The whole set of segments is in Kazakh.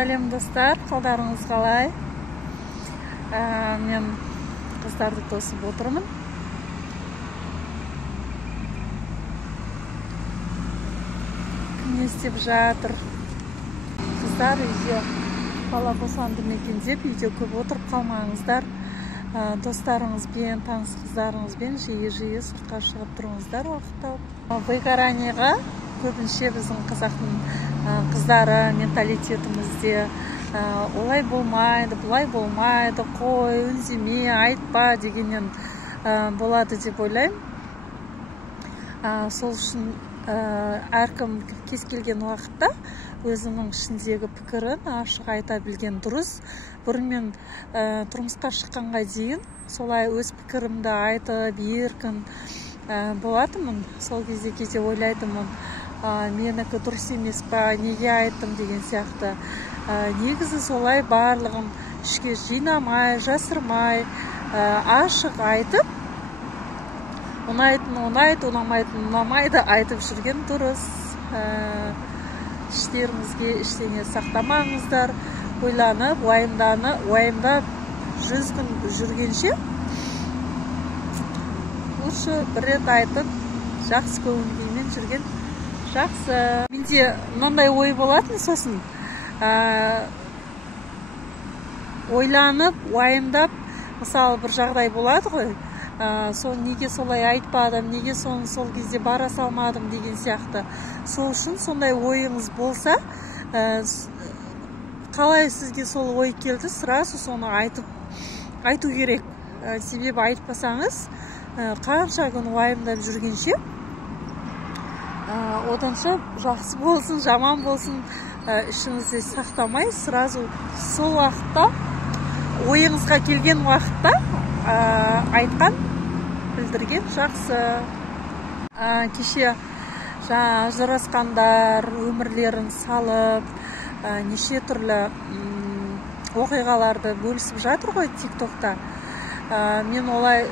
Сәлем достар, қалдарыңыз қалай? Мен қыздарды тосып отырмын. Кім не істеп жатыр? Қыздар үйде бала босанды ма екен деп үйде көп отырып қалмаңыздар. Достарыңызбен, таныс қыздарыңызбен жиі сыртқа шығып тұрыңыздар уақыт тауып. Выгораниеға көбінше біздің қазақтың қыздары менталитетімізде олай болмайды, бұлай болмайды, қой, үнсеме, айтпа дегеннен болады деп ойлаймын. Сол үшін әркім кез келген уақытта өзінің ішіндегі пікірін ашық айта білген дұрыс. Бұрын мен тұрмысқа шыққанға дейін солай өз пікірімді айтып еркін болатынмын. Сол кезде кейде ойлайтынмын, менікі дұрыс емес па, неге айттым деген сияқты. Негізі солай барлығын ішке жинамай, жасырмай, ашық айтып, ұнайтын ұнайды, ұнамайтын ұнамайды айтып жүрген дұрыс. Іштеріңізге ештеңе сақтамаңыздар. Ойланып, уайымдап 100 күн жүргенше лучше бір рет айтып, жақсы көңіл күймен жүрген жақсы. Менде мынандай ой болатын, сосын ойланып, уайымдап, мысалы бір жағдай болады ғой, неге солай айтпадым, неге сол кезде бара салмадым деген сияқты. Сол үшін сондай ойыңыз болса, қалай сізге сол ой келді, сразу соны айту керек. Себебі айтпасаңыз, қанша күн уайымдап жүргенше, оданша жақсы болсын, жаман болсын, ішіңізде сақтамай, сразу сол уақытта, ойыңызға келген уақытта айтқан, білдірген жақсы. Кеше ажырасқандар өмірлерін салып, неше түрлі оқиғаларды бөлісіп жатыр ғой TikTok'та. Мен олай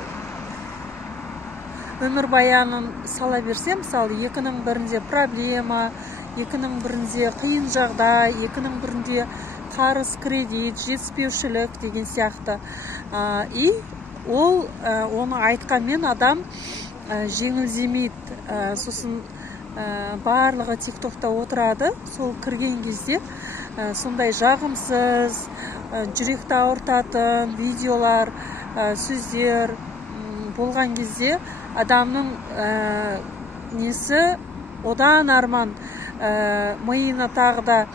өмір баянын сала берсем, мысалы, екінің бірінде проблема, екінің бірінде қиын жағдай, екінің бірінде қарыз, кредит, жетіспеушілік деген сияқты. И оны айтқанмен адам жеңілдемейді. Сосын барлығы TikTok'та отырады, сол кірген кезде сондай жағымсыз, жүректі ауыртатын видеолар, сөздер болған кезде адамның несі одан арман миына тағы да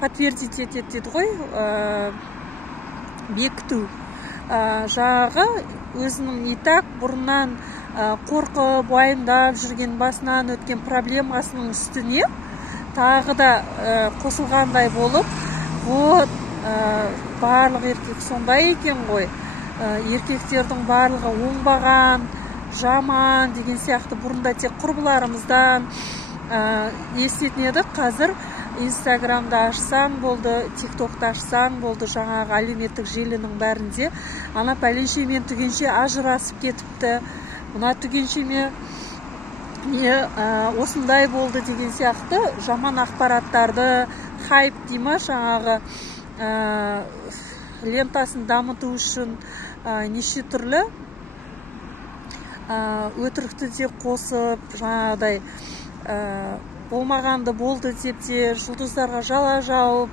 подтвердить етеді ғой, бекіту. Жағы өзінің и так бұрыннан қорқып, уайымдап жүрген, басынан өткен проблемасының үстіне тағы да қосылғандай болып, барлық еркек сондай екен ғой, еркектердің барлығы оңбаған, жаман деген сияқты бұрында тек құрбыларымыздан естетін едік. Қазір Инстаграмда ашсаң болды, TikTok'та ашсаң болды, жаңағы әлеуметтік желінің бәрінде ана пәленшемен түгенше ажырасып кетіпті, мына түгеншеме осындай болды деген сияқты жаман ақпараттарды, хайп дейма, жаңағы лентасын дамыту үшін неше түрлі өтірікті де қосып, жаңағыдай болмағанды болды деп те жұлдыздарға жала жауып,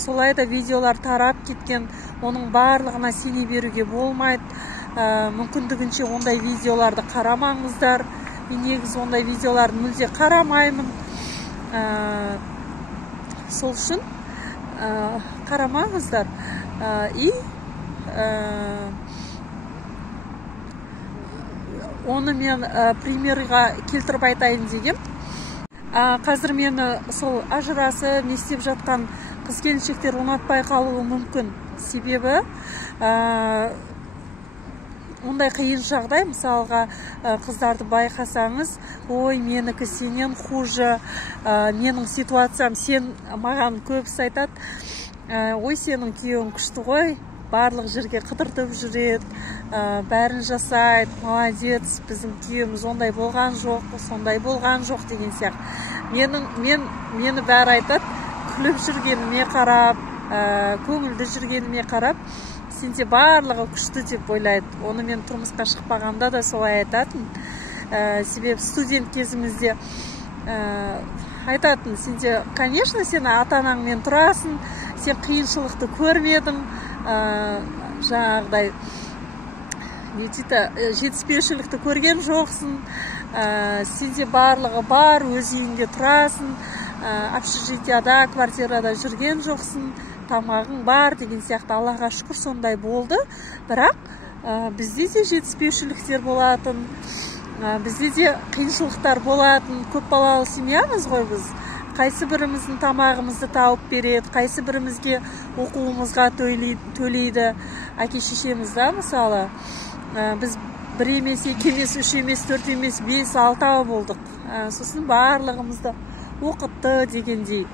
солай да видеолар тарап кеткен. Оның барлығына сене беруге болмайды. Мүмкіндігінше ондай видеоларды қарамаңыздар. Мен негізі ондай видеоларды мүлде қарамаймын. Сол үшін қарамаңыздар. Оны мен примерға келтіріп айтайын деген. Қазір мені сол ажырасып, не істеп жатқан қыз-келіншектер ұнатпай қалуы мүмкін. Себебі ондай қиын жағдай, мысалға қыздарды байқасаңыз, ой, менікі сенен хуже, менің ситуациям, сен маған көбісі айтады, ой, сенің күйеуің күшті ғой, барлық жерге қыдыртып жүреді, бәрін жасайды, молодец, біздің күйеуіміз ондай болған жоқ, сондай болған жоқ деген сияқты. Мені бәрі айтады, күліп жүргеніме қарап, көңілді жүргеніме қарап, сенде барлығы күшті деп ойлайды. Оны мен тұрмысқа шықпағанда да солай айтатын. Себебі студент кезімізде айтатын, сенде, конечно, сен ата-анаңмен тұрасың, сен қиыншылықты көрмедің, жаңағыдай жетіспеушілікті көрген жоқсың, сенде барлығы бар, өз үйіңде тұрасың, общежитияда, квартирада жүрген жоқсың, тамағың бар деген сияқты. Аллаға шүкір сондай болды. Бірақ бізде де жетіспеушіліктер болатын, бізде де қиыншылықтар болатын. Көп балалы семьямыз ғой біз. Қайсы біріміздің тамағымызды тауып береді, қайсы бірімізге оқуымызға төлейді. Әке шешеміз да, мысалы, біз 1 емес, 2 емес, 3 емес, 4 емес, 5, 6 болдық. Сосын барлығымызды оқытты дегендей.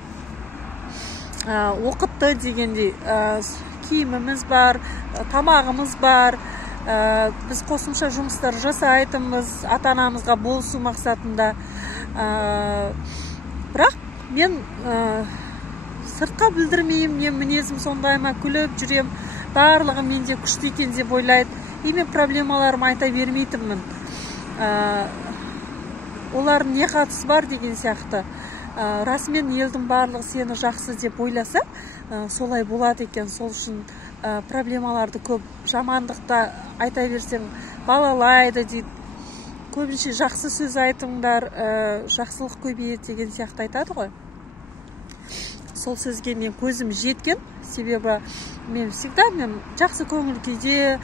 Киіміміз бар, тамағымыз бар. Біз қосымша жұмыстар жасайтынбыз, ата-анамызға болсу мақсатында. Бірақ мен сыртқа білдірмеймін, мен мінезім сондай ма, күліп жүрем, барлығы менде күшті екен деп ойлайды. Мен проблемаларым айта бермейтінмін. Олар не қатысы бар деген сияқты. Расымен елдің барлығы сені жақсы деп ойласа, солай болады екен. Сол үшін проблемаларды көп, жамандықта айта берсең балалайды дейді. Көбінше жақсы сөз айтыңдар, жақсылық көбейеді деген сияқты айтады ғой. Сол сөзге мен көзім жеткен, себебі мен жақсы көңіл күйде,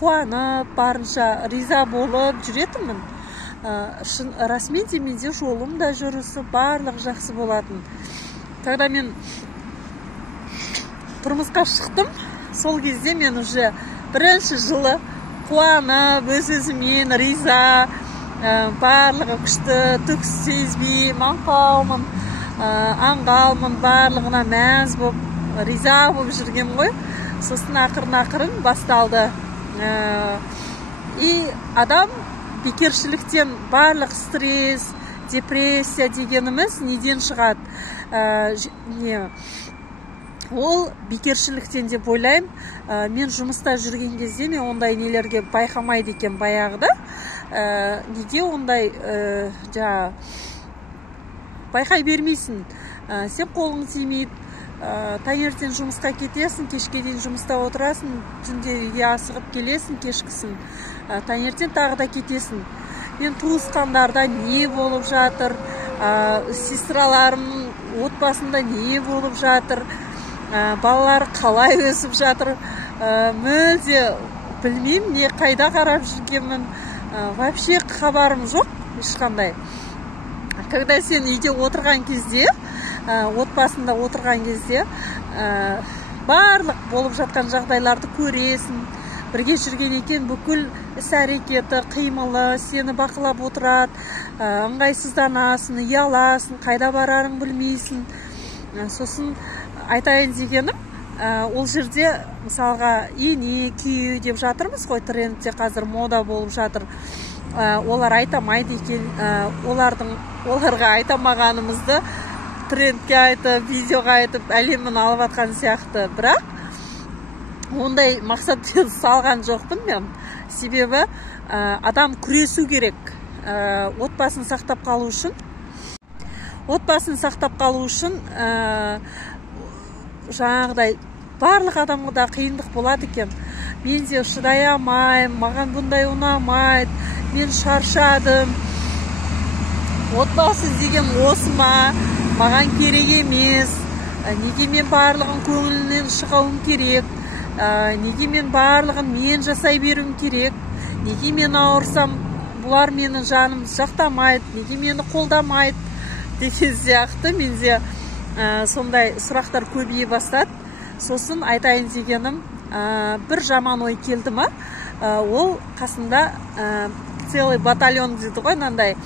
қуанып, барынша риза болып жүретінмін. Расымен де менде жолым да жүрісі барлық жақсы болатын. Когда мен тұрмысқа шықтым, сол кезде мен уже бірінші жылы қуанып, өз-өзімен риза, барлығы күшті, түк сезбей, аңқаумын, барлығына мәз болып, риза болып жүрген ғой. Сосын ақырын басталды. Адам бекершіліктен, барлық стресс, депрессия дегеніміз неден шығады? Ол бекершіліктен деп ойлаймын. Мен жұмыста жүрген кезде мен ондай нелерге байқамайды екен баяғыда. Неге ондай байқай бермейсің? Сен қолың тимейді, таңертең жұмысқа кетесің, кешке дейін жұмыста отырасың, түнде үйге асығып келесің, кешкісін, таңертең тағы да кетесің. Мен туысқандарда не болып жатыр, сестраларымның отбасында не болып жатыр, балалар қалай өсіп жатыр, мүлде білмеймін, не қайда қарап жүргенмін, вообще хабарым жоқ ешқандай. Когда сен үйде отырған кезде, отбасында отырған кезде, барлық болып жатқан жағдайларды көресің, бірге жүрген екен, бүкіл іс-әрекеті, қимылы сені бақылап отырады, ыңғайсызданасың, ұяласың, қайда барарың білмейсің. Сосын айтайын дегенім, ол жерде мысалға ине, күй деп жатырмыз ғой, трендте қазір мода болып жатыр. Олар айтамайды екен, оларға айтамағанымызды трендке айтып, видеоға айтып, әлемін алып атқан сияқты. Бірақ ондай мақсатпен салған жоқпын мен. Себебі адам күресу керек. Отбасын сақтап қалу үшін, жаңағыдай барлық адамға да қиындық болады екен. Мен де шыдай алмаймын, маған бұндай ұнамайды, мен шаршадым, отбасы деген осы ма, маған керек емес, неге мен барлығын көңілінен шығауым керек, неге мен барлығын мен жасай беруім керек, неге мен ауырсам, бұлар менің жаным жақтамайды, неге мені қолдамайды деген сияқты. Менде сондай сұрақтар көбейе бастады. Сосын айтайын дегенім, бір жаман ой келді ма, ол қасында целый батальон дейді ғой, нандай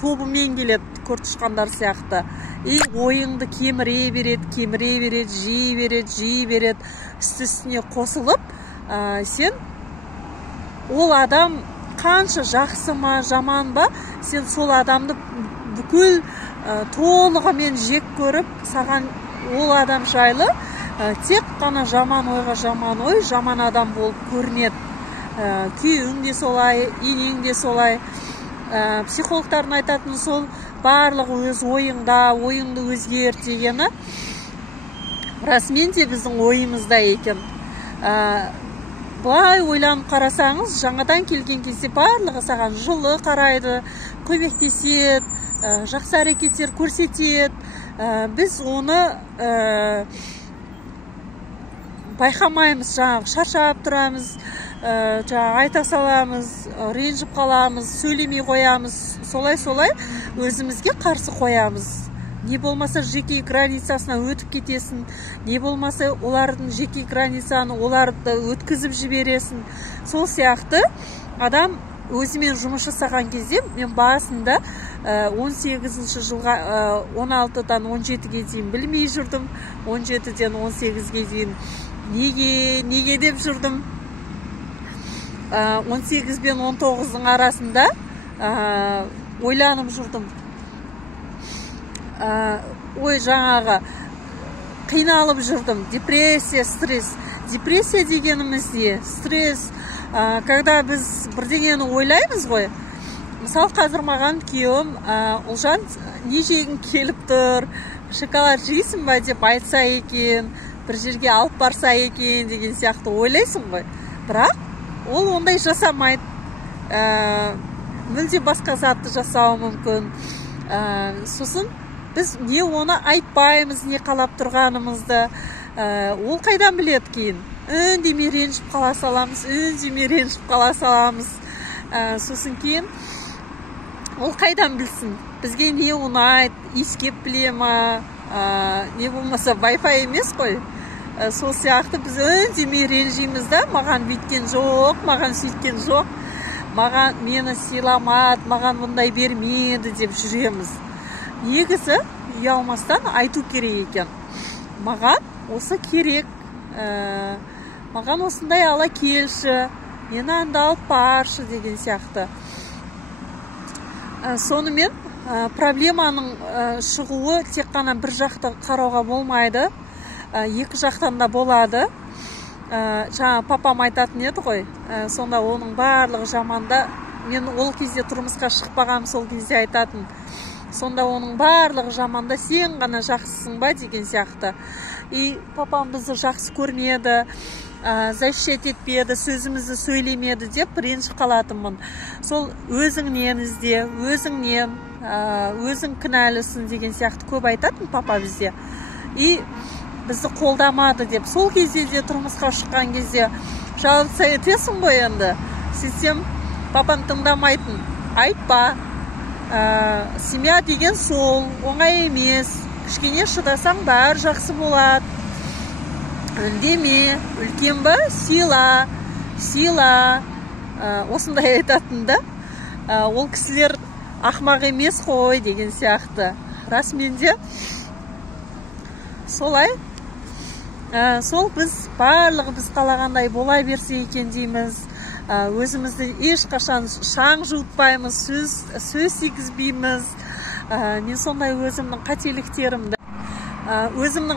тобымен келеді, көртішқандар сияқты. Ойыңды кеміре береді, жей береді, үсті-үстіне қосылып, сен ол адам қанша жақсы ма, жаман ба, сен сол адамды бүкіл толығымен жек көріп, саған ол адам жайлы тек қана жаман ойға жаман ой, жаман адам болып көрінеді. Күйің де солай, енең де солай. Психологтардың айтатын сол, барлығы өз ойыңда, ойыңды өзгерт дегені расымен де біздің ойымызда екен. Былай ойланып қарасаңыз, жаңадан келген кезде барлығы саған жылы қарайды, көмектеседі, жақсы әрекеттер көрсетеді. Біз оны байқамаймыз, жаңағы шаршап тұрамыз, айта саламыз, ренжіп қаламыз, сөйлемей қоямыз, солай-солай өзімізге қарсы қоямыз. Не болмаса жеке границасына өтіп кетесің, не болмаса олардың жеке границаны оларды өткізіп жібересің. Сол сияқты адам өзімен жұмыс жасаған кезде, мен басында 18-ші жылға 16-дан 17-ге дейін білмей жүрдім, 17-ден 18-ге дейін неге деп жүрдім. 18 бен 19-ның арасында ойланып жүрдім. Ой, жаңағы қиналып жүрдім. Депрессия, стресс. Депрессия дегенімізде стресс, когда біз бірдеңені ойлаймыз ғой. Мысалы, қазір маған күйеуім, Ұлжан, не жегің келіп тұр, шоколад жейсің ба деп айтса екен, бір жерге алып барса екен деген сияқты ойлайсың ғой. Бірақ ол ондай жасамайды. Мүлде басқа затты жасауы мүмкін. Сосын біз не оны айтпаймыз, не қалап тұрғанымызды. Ол қайдан біледі кейін? Үндемей ренжіп қала саламыз, сосын кейін ол қайдан білсін? Бізге не ұнайды, иіскеп біле ма, не болмаса Wi-Fi емес қой. Сол сияқты біз үндемей ренжиміз да, маған бүйткен жоқ, маған сөйткен жоқ, маған мені сыйламады, маған бұндай бермеді деп жүреміз. Негізі ұялмастан айту керек екен. Маған осы керек, маған осындай ала келші, мені анда алып баршы деген сияқты. Сонымен проблеманың шығуы тек қана бір жақты қарауға болмайды, екі жақтан да болады. Жаңа папам айтатын еді ғой, сонда оның барлығы жаманда, мен ол кезде тұрмысқа шықпағам, сол кезде айтатын. Сонда оның барлығы жаманда, сен ғана жақсысың ба деген сияқты. И папам бізді жақсы көрмеді, защит етпеді, сөзімізді сөйлемеді деп ренжіп қалатынмын. Сол өзіңнен ізде, өзің кінәлісің деген сияқты көп айтатын папа бізде. И бізді қолдамады деп. Сол кезде де тұрмысқа шыққан кезде жалғыз етесің ғой енді. Сөйтсем папам тыңдамайтын. Айтпа. Семья деген сол, оңай емес. Кішкене шыдасаң бәрі жақсы болады. Үндеме, үлкен ба, сыйла. Осындай айтатын да. Ол кісілер ақмақ емес қой деген сияқты. Расымен де солай. Сол біз барлығы біз қалағандай бола берсе екен дейміз. Өзімізді ешқашан шаң жуытпаймыз, сөз тигізбейміз. Мен сондай өзімнің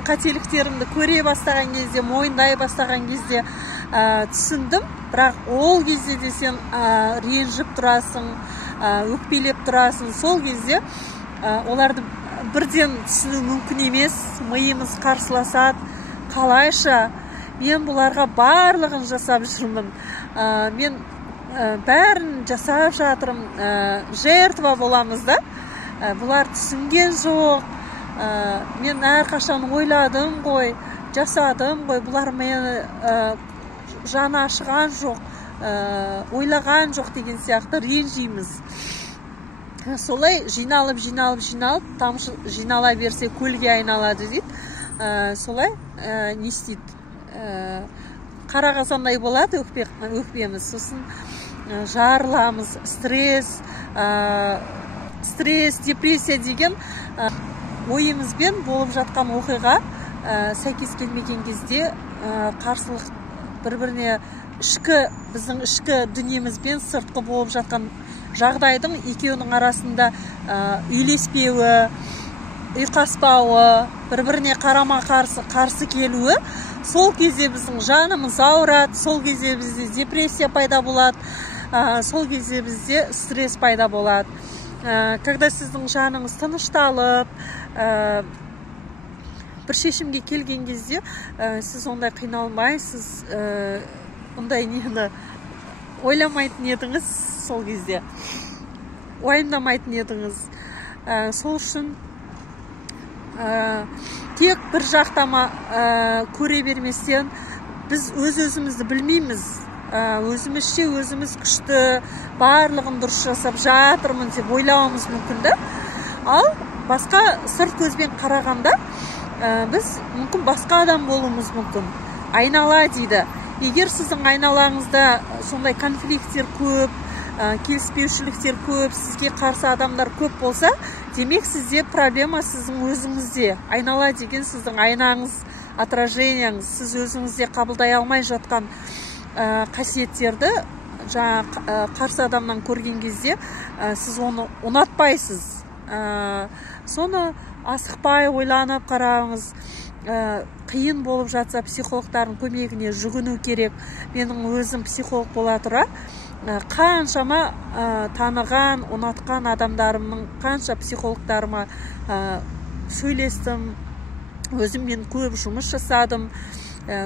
қателіктерімді көре бастаған кезде, мойындай бастаған кезде түсіндім. Бірақ ол кезде де сен ренжіп тұрасың, өкпелеп тұрасың. Сол кезде оларды бірден түсіну мүмкін емес, миымыз қарсыласады. Қалайша мен бұларға барлығын жасап жүрмін. Мен бәрін жасап жатырмын. Жертва боламыз да. Бұлар түсінген жоқ. Мен әрқашан ойладым ғой, жасадым ғой. Бұлар мені жаны ашыған жоқ, ойлаған жоқ деген сияқты ренжиміз. Солай жиналып, тамшы жинала берсе көлге айналады дейді. Солай не істейді? Қара қазандай болады өкпеміз. Сосын жарыламыз, стресс, депрессия деген ойымызбен болып жатқан оқиға сәйкес келмеген кезде бір-біріне біздің ішкі дүниемізбен сыртқы болып жатқан жағдайдың екеуінің арасында үйлеспеуі, ұйқаспауы, бір-біріне қарсы келуі, сол кезде біздің жанымыз ауырады, сол кезде бізде депрессия пайда болады, сол кезде бізде стресс пайда болады. Когда сіздің жаныңыз тынышталып, бір шешімге келген кезде, сіз ондай қиналмайсыз, ондай нені ойламайтын едіңіз сол кезде, уайымдамайтын едіңіз. Сол үшін тек бір жақтама көре берместен, біз өз-өзімізді білмейміз. Өзімізше өзіміз күшті, барлығын дұрыс жасап жатырмын деп ойлауымыз мүмкін. Ал басқа сырт көзбен қарағанда, біз мүмкін басқа адам болуымыз мүмкін. Айнала дейді. Егер сіздің айналаңызда сондай конфликттер көп, келіспеушіліктер көп, сізге қарсы адамдар көп болса, демек сізде проблема сіздің өзіңізде. Айнала деген сіздің айнаңыз, отраженияңыз, сіз өзіңізде қабылдай алмай жатқан қасиеттерді қарсы адамнан көрген кезде сіз оны ұнатпайсыз. Соны асықпай ойланып қараңыз. Қиын болып жатса, психологтардың көмегіне жүгіну керек. Менің өзім психолог бола тұра, қаншама таныған, ұнатқан адамдарымның қанша психологтарыма сөйлестім. Өзім мен көп жұмыс жасадым.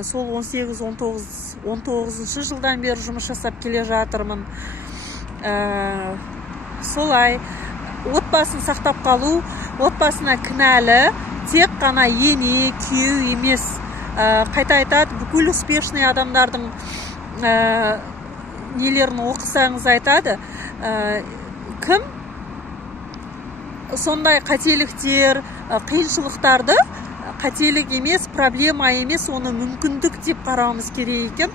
Сол 18-19 жылдан бері жұмыс жасап келе жатырмын. Солай отбасын сақтап қалу, отбасына кінәлі тек қана ене, күйеу емес. Қайта айтады, бүкіл успешный адамдардың нелерін оқысаңыз айтады, кім сондай қателіктер, қиыншылықтарды қателік емес, проблема емес, оны мүмкіндік деп қарауымыз керек екен.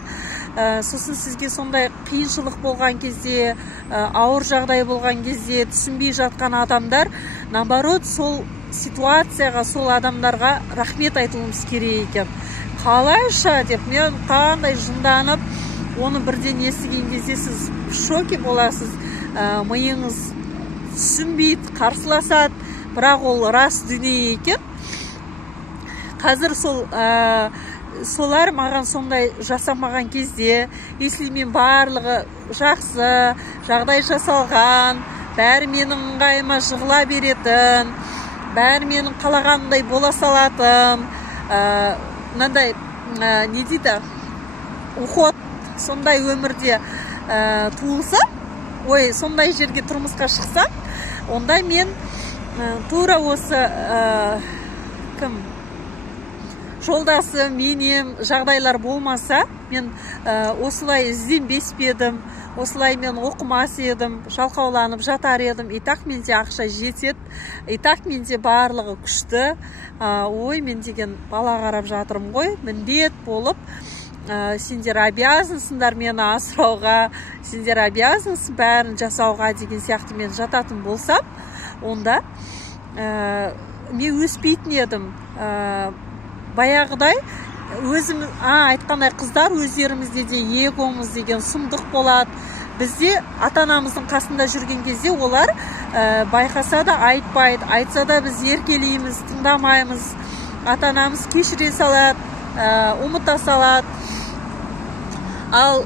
Сосын сізге сондай қиыншылық болған кезде, ауыр жағдай болған кезде, түсінбей жатқан адамдар, наоборот, сол ситуацияға, сол адамдарға рахмет айтуымыз керек екен. Қалайша деп, мен қандай жынданып, оны бірден естіген кезде сіз шоке боласыз, миыңыз түсінбейді, қарсыласады, бірақ ол рас дүние екен. Қазір солар маған сондай жасамаған кезде, если мен барлығы жақсы, жағдай жасалған, бәрі менің ыңғайыма жығыла беретін, бәрі менің қалағандай бола салатын, мынандай не дейді, уход сондай өмірде туылса, сондай жерге тұрмысқа шықсам, онда мен тура осы жолдасы менем жағдайлар болмаса, мен осылай ізденбес едім, осылай мен оқымас едім, жалқауланып жатар едім. И так менде ақша жетеді, и так менде барлығы күшті. Мен деген бала қарап жатырмын ғой, міндет болып, сендер обязансыңдар мені асырауға, сендер обязансың бәрін жасауға деген сияқты мен жататын болсам, онда мен өспейтін едім. Баяғыдай өзім айтқандай қыздар өздерімізде де егомыз деген сұмдық болады. Бізде ата-анамыздың қасында жүрген кезде олар байқаса да айтпайды, айтса да біз еркелейміз, тыңдамаймыз. Ата-анамыз кешіре салады, ұмыта салады. Ал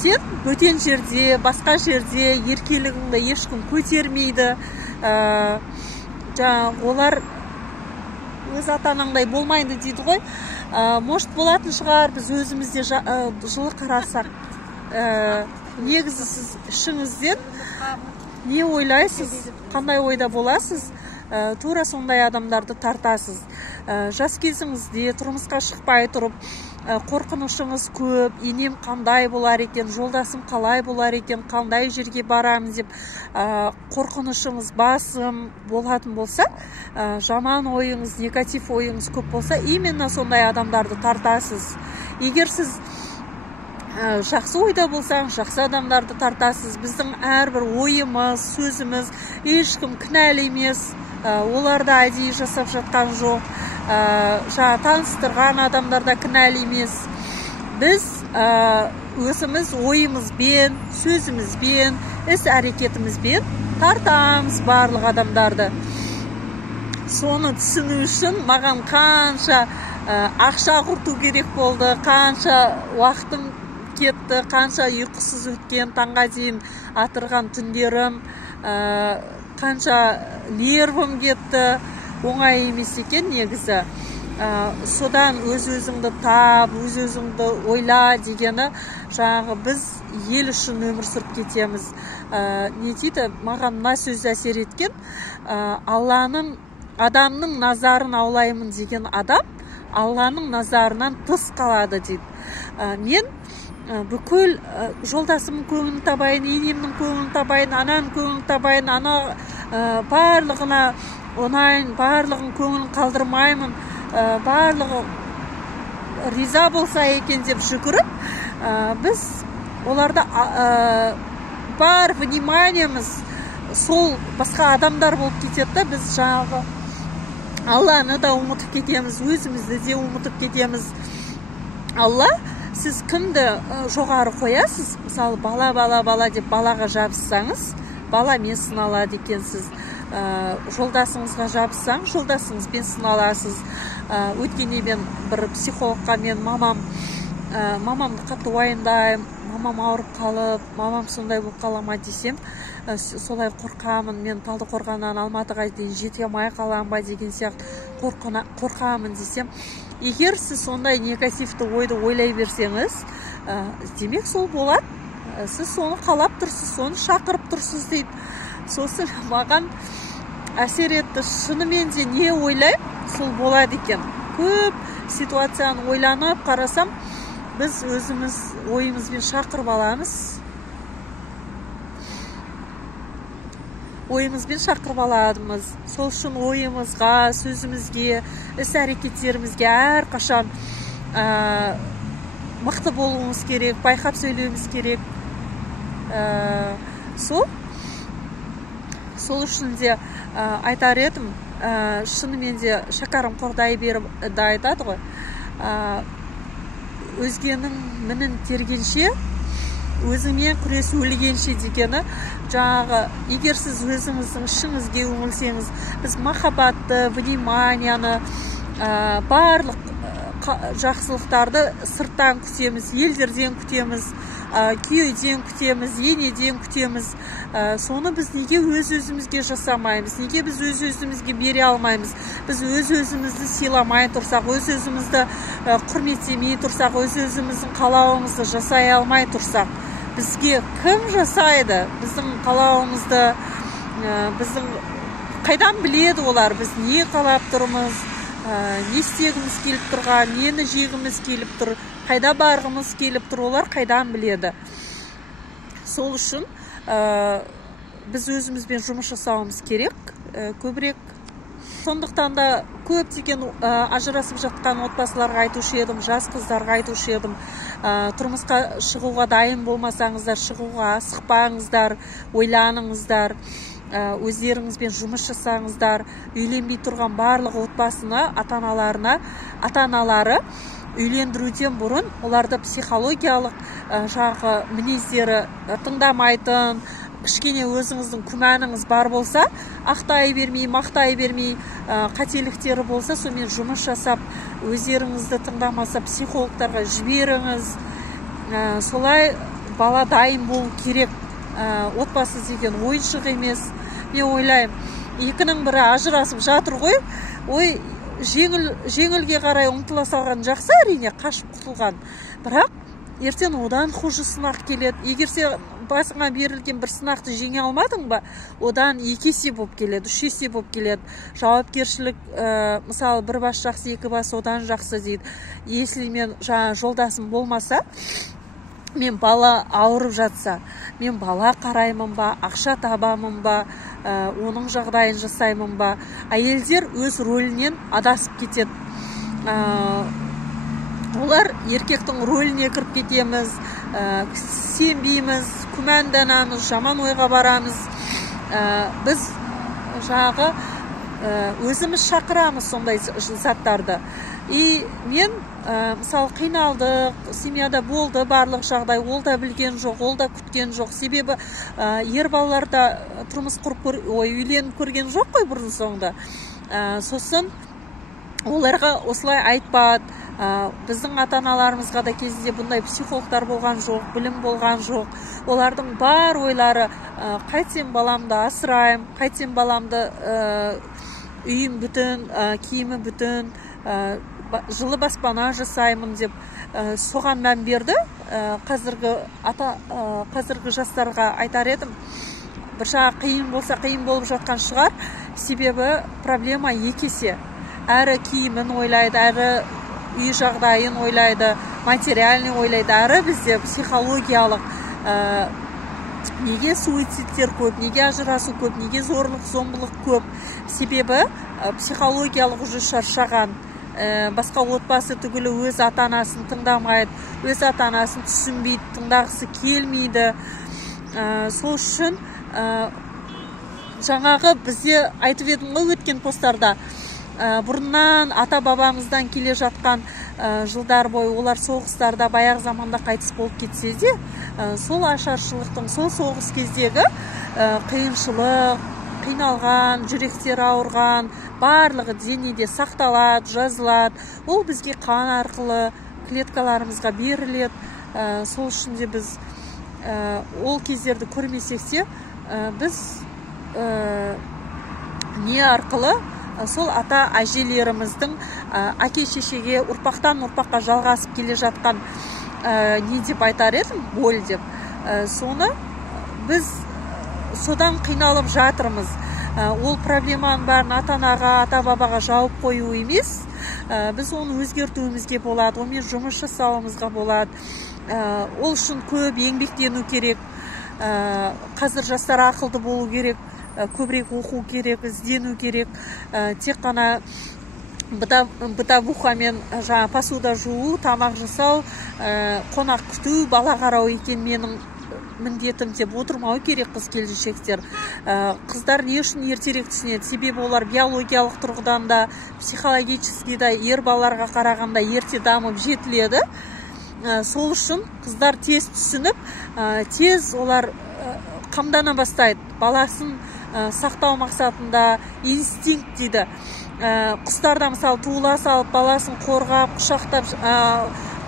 сен бөтен жерде, басқа жерде еркелігіңді ешкім көтермейді. Олар өз ата-анаңдай болмайды дейді ғой. Может болатын шығар, біз өзімізде жылы қарасақ. Негізі сіз ішіңізден не ойлайсыз, қандай ойда боласыз, тура сондай адамдарды тартасыз. Жас кезіңізде тұрмысқа шықпай тұрып, қорқынышыңыз көп, енем қандай болар екен, жолдасым қалай болар екен, қандай жерге барамын деп қорқынышыңыз басым болатын болса, жаман ойыңыз, негатив ойыңыз көп болса, именно сондай адамдарды тартасыз. Егер сіз жақсы ойда болсаң, жақсы адамдарды тартасыз. Біздің әрбір ойымыз, сөзіміз ешкім кінәлі емес, оларды әдейі жасап жатқан жоқ. Таныстырған адамдарда кінәлі емес. Біз өзіміз ойымызбен, сөзімізбен, іс-әрекетімізбен тартамыз барлық адамдарды. Соны түсіну үшін маған қанша ақша құрту керек болды, қанша уақытым кетті, қанша ұйқысыз өткен, таңға дейін атырған түндерім, қанша нервім кетті, оңай емес екен негізі. Содан өз-өзіңді тап, өз-өзіңді ойла дегені, жаңағы біз ел үшін өмір сүріп кетеміз. Не дейді, маған мына сөз әсер еткен, адамның назарын аулаймын деген адам, Алланың назарынан тыс қалады дейді. Мен бүкіл жолдасымның көңілін табайын, енемнің көңілін табайын, ананың көңілін табайын, барлығына ұнайын, барлығын көңілін қалдырмаймын, барлығы риза болса екен деп жүгіріп, біз оларда бар вниманиеміз сол басқа адамдар болып кетеді. Біз жаңағы Алланы да ұмытып кетеміз, өзімізді де ұмытып кетеміз. Алла, сіз кімді жоғары қоясыз? Мысалы, бала деп балаға жабыссаңыз, баламен сыналады екенсіз. Жолдасыңызға жабыссаңыз, жолдасыңызбен сыналасыз. Өткенде мен бір психологқа мен мамамды қатты уайымдаймын, мамам ауырып қалып, мамам сондай болып қала ма десем, солай қорқамын, мен Талдықорғаннан Алматыға дейін жете алмай қалам ба деген сияқты қорқамын десем, егер сіз сондай негативті ойды ойлай берсеңіз, демек сол болады. Сіз соны қалап тұрсыз, соны шақырып тұрсыз дейді. Сосын маған әсер етті, шынымен де не ойлайым, сол болады екен. Көп ситуацияны ойланып қарасам, біз өзіміз ойымызбен шақырып аламыз. Ойымызбен шақырып аламыз. Сол үшін ойымызға, сөзімізге, іс-әрекеттерімізге әрқашан мықты болуымыз керек, байқап сөйлеуіміз керек. Сол үшін де айтар едім, шынымен де шәкәрім Қордайберіп да айтады ғой, өзгенің мінін тергенше, өзіңмен күрес өлгенше дегені, жаңағы, егер сіз өзіңіздің ішіңізге үңілсеңіз, біз махаббатты, вниманияны, барлық жақсылықтарды сырттан күтеміз, елдерден күтеміз, күйеден күтеміз, енеден күтеміз. Соны біз неге өз-өзімізге жасамаймыз? Неге біз өз-өзімізге бере алмаймыз? Біз өз-өзімізді сыйламай тұрсақ, өз-өзімізді құрметтемей тұрсақ, өз-өзіміздің қалауымызды жасай алмай тұрсақ, бізге кім жасайды? Біздің қалауымызды, біздің қайдан біледі олар? Біз не қалап тұрмыз? Не істегіміз келіп тұрған, нені жегіміз келіп тұр, қайда барғымыз келіп тұр, олар қайдан біледі. Сол үшін біз өзімізбен жұмыс жасауымыз керек, көбірек. Сондықтан да көптеген ажырасып жатқан отбасыларға айтушы едім, жас қыздарға айтушы едім, тұрмысқа шығуға дайын болмасаңыздар, шығуға асықпаңыздар, ойланыңыздар. Өздеріңізбен жұмыс жасаңыздар, үйленбей тұрған барлық отбасына, ата-аналары үйлендіруден бұрын оларды психологиялық жағы мінездері тыңдамайтын, кішкене өзіңіздің күмәніңіз бар болса, ақтай бермей, мақтай бермей, қателіктері болса, сонымен жұмыс жасап, өздеріңізді тыңдамаса психологтарға жіберіңіз. Солай бала дайын болу керек. Отбасы деген ойыншық емес. Мен ойлаймын, екінің бірі ажырасып жатыр ғой, жеңілге қарай ұмтыла салған жақсы, әрине қашып құтылған. Бірақ ертең одан хуже сынақ келеді. Егер сен басыңа берілген бір сынақты жеңе алмадың ба, одан 2 есе болып келеді, 3 есе болып келеді. Жауапкершілік, мысалы, бір бас жақсы, 2 бас одан жақсы дейді. Если мен жолдасым болмаса, мен бала ауырып жатса, мен бала қараймын ба, ақша табамын ба, оның жағдайын жасаймын ба. Әйелдер өз рөлінен адасып кетеді. Олар еркектің рөліне кіріп кетеміз, сенбейміз, күмәнданамыз, жаман ойға барамыз. Біз өзіміз шақырамыз сондай заттарды. И мен мысалы қиналдық, семьяда болды барлық жағдай, ол да білген жоқ, ол да күткен жоқ. Себебі ер балалар да тұрмыс құрып үйленіп көрген жоқ қой бұрын соңды. Сосын оларға осылай айтпады. Біздің ата-аналарымызға да кезінде бұндай психологтар болған жоқ, білім болған жоқ. Олардың бар ойлары қайтсем баламды асырайым, қайтсем баламды үйім бүтін, киімі бүтін, жылы баспана жасаймын деп соған мән берді. Қазіргі жастарға айтар едім, бір жағы қиын болса қиын болып жатқан шығар, себебі проблема екі есе. Әрі киімін ойлайды, әрі үй жағдайын ойлайды, материальный ойлайды, әрі бізде психологиялық неге суицидтер көп, неге ажырасу көп, неге зорлық, зомбылық көп. Себебі психологиялық уже шаршаған, басқа отбасы түгілі өз ата-анасын тыңдамайды, өз ата-анасын түсінбейді, тыңдағысы келмейді. Сол үшін жаңағы бізде айтып едім ғой өткен постарда, бұрыннан ата-бабамыздан келе жатқан жылдар бойы олар соғыстарда баяғы заманда қайтыс болып кетсе де, сол ашаршылықтың, сол соғыс кездегі қиыншылық, қиналған, жүректері ауырған, барлығы денеде сақталады, жазылады. Ол бізге қан арқылы клеткаларымызға беріледі. Сол үшін де біз ол кездерді көрмесек те, біз не арқылы сол ата-әжелеріміздің әке-шешеге ұрпақтан ұрпаққа жалғасып келе жатқан не деп айтар едім, боль деп. Соны біз содан қиналып жатырмыз. Ол проблеманың бәрін ата-анаға, ата-бабаға жауып қою емес, біз оны өзгертуімізге болады, онымен жұмыс жасауымызға болады. Ол үшін көп еңбектену керек. Қазір жастар ақылды болу керек, көбірек оқу керек, іздену керек. Тек қана бытовухамен посуда жуу, тамақ жасау, қонақ күту, бала қарау екен менің міндетім деп отырмау керек қыз келіншектер. Қыздар не үшін ертерек түсінеді? Себебі олар биологиялық тұрғыдан да, психологически да ер балаларға қарағанда ерте дамып жетіледі. Сол үшін қыздар тез түсініп, тез олар қамдана бастайды. Баласын сақтау мақсатында инстинкт дейді. Құстарда мысалы туыла салып, баласын қорғап, құшақтап,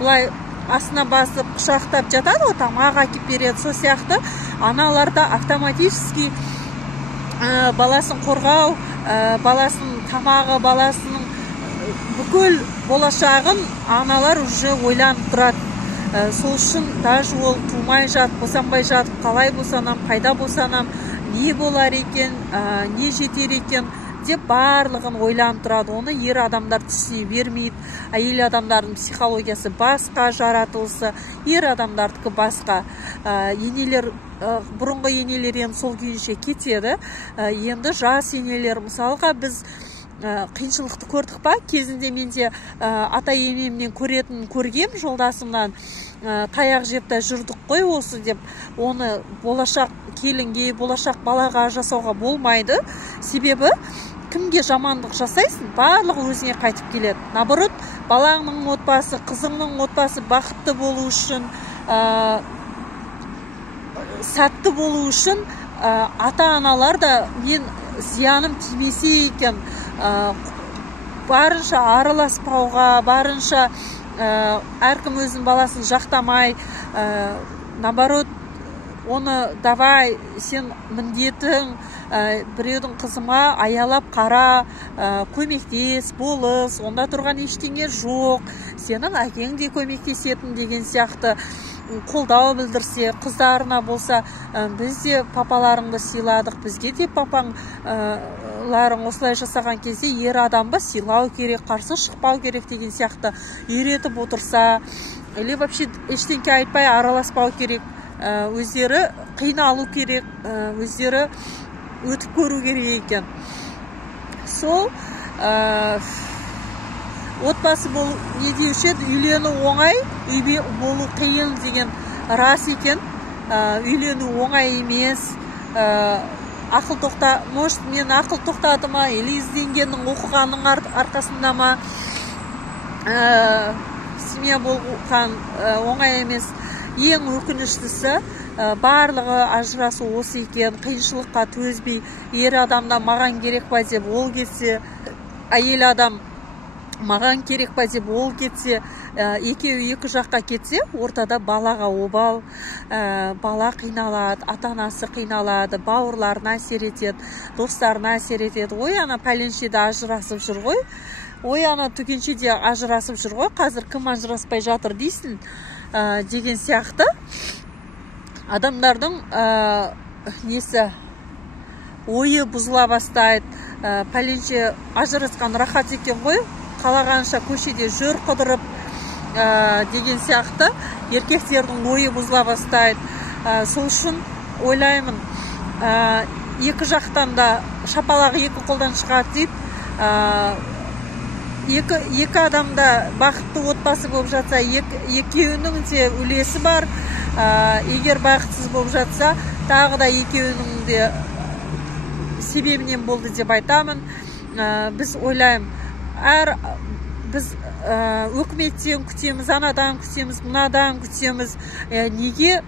бұлай астына басып, құшақтап жатады, тамақ әкеп береді. Сол сияқты аналарда автоматически баласын қорғау, баласын тамағы, баласының бүкіл болашағын аналар уже ойланып тұрады. Сол үшін даже ол тумай жат, босанбай жатып, қалай босанам, қайда босанам, не болар екен, не жетер екен деп барлығын ойланып тұрады. Оны ер адамдар түсіне бермейді. Әйел адамдардың психологиясы басқа, жаратылысы, ер адамдардікі басқа. Енелер, бұрынғы енелер енді сол күйінше кетеді. Енді жас енелер, мысалға біз қиыншылықты көрдік па? Кезінде менде ата-енемнен көргем жолдасымнан, таяқ жепті жүрдік қой осы деп, оны болашақ келінге, болашақ балаға жасауға болмайды. Себебі кімге жамандық жасайсың, барлығы өзіне қайтып келеді. Наоборот, балаңның отбасы, қызыңның отбасы бақытты болу үшін, сәтті болу үшін ата-аналар да мен зияным тимесе екен, барынша араласпауға, барынша әркім өзінің баласын жақтамай, наоборот, оны давай, сен міндетің, біреудің қызыма аялап қара, көмектес, болыс, онда тұрған ештеңе жоқ, сенің әкең де көмектесетін деген сияқты қолдау білдірсе, қыздарына болса, біз де папаларыңды сыйладық, бізге де папаңларың осылай жасаған кезде ер адамды сыйлау керек, қарсы шықпау керек деген сияқты үйретіп отырса, или вообще ештеңке айтпай араласпау керек, өздері қиналу керек, өздері өтіп көру керек екен. Сол отбасы болу, не деуші еді, үйлену оңай, үй болу қиын деген рас екен. Үйлену оңай емес. Ақыл тоқта, может, мен ақыл тоқтатыма, или ізденгеннің, оқығанның арқасында ма, семья болған оңай емес. Ең өкініштісі барлығы ажырасу осы екен. Қиыншылыққа төзбей, ер адамда маған керек па деп ол кетсе, әйел адам маған керек па деп ол кетсе, екеуі екі жаққа кетсе, ортада балаға обал, бала қиналады, ата-анасы қиналады, бауырларына әсер етеді, достарына әсер етеді. Ой, ана пәленшеде ажырасып жүр ғой, ой, ана түгеншеде ажырасып жүр ғой, қазір кім ажыраспай жатыр дейсің, деген сияқты адамдардың несі ойы бұзыла бастайды. Пәленше ажырасқан рахат екен ғой, қалағанша көшеде жүр қыдырып, деген сияқты еркектердің ойы бұзыла бастайды. Сол үшін ойлаймын, екі жақтан да шапалағы екі қолдан шығады деп, екі адамда бақытты отбасы болып жатса, екеуінің де үлесі бар. Егер бақытсыз болып жатса, тағы да екеуінің де себебінен болды деп айтамын. Біз ойлаймын, біз өкіметтен күтеміз, анадан күтеміз, мынадан күтеміз. Неге